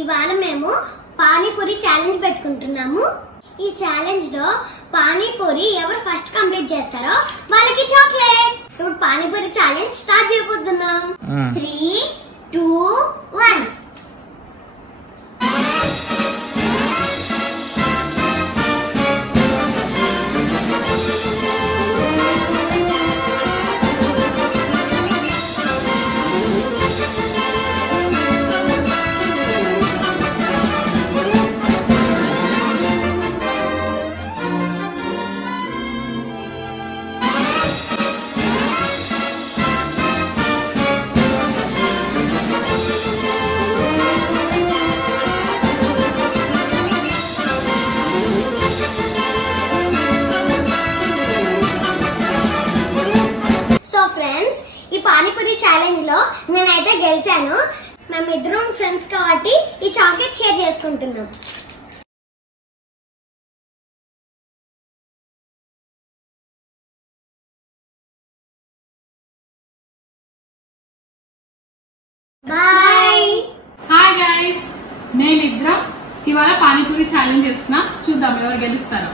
ఇవాళ మేము పానీపూరి ఛాలెంజ్ పెట్టుకుంటున్నాము. ఈ ఛాలెంజ్ లో పానీపూరి ఎవరు ఫస్ట్ కంప్లీట్ చేస్తారో వాళ్ళకి చాక్లెట్. ఇప్పుడు పానీపూరి ఛాలెంజ్ స్టార్ట్ చేయబోతున్నాం. 3, 2, 1. పానీపూరి ఛాలెంజ్ లో నేనైతే గెలిచాను. మేమిద్దరం ఫ్రెండ్స్ కాబట్టి ఈ చాక్లెట్ షేర్ చేసుకుంటున్నాం. బాయ్. హాయ్ గైస్, మేమిద్దరం ఇవాళ పానీపూరి ఛాలెంజ్ చేస్తున్నాం. చూద్దాం ఎవరు గెలుస్తారో.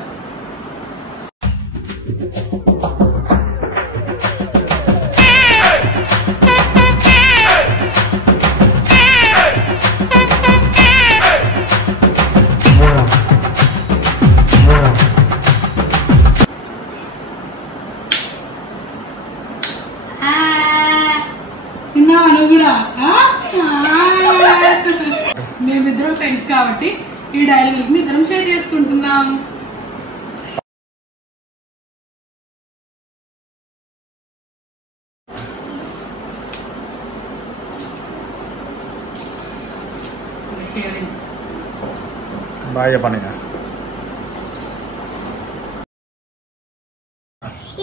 మేమిద్దరం ఫ్రెండ్స్ కాబట్టి ఈ డైరీ మిల్క్ ని ఇద్దరం షేర్ చేసుకుంటున్నాం.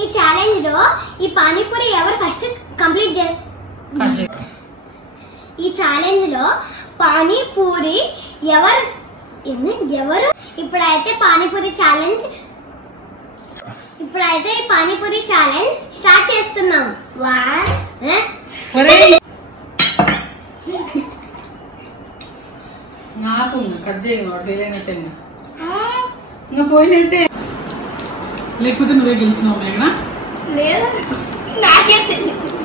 ఈ ఛాలెంజ్ లో ఈ పానీపూరి ఎవరు ఫస్ట్ కంప్లీట్ ఈ ఛాలెంజ్ లో పానీపూరి ఎవరు ఇప్పుడైతే పానీపూరి ఛాలెంజ్ స్టార్ట్ చేస్తున్నాం. నాకు కట్ చేయనట్టే ఇంకా పోయినట్టే. లేకపోతే నువ్వే గెలిచినావు మేఘనా? లేదు, నాకే తెలియదు.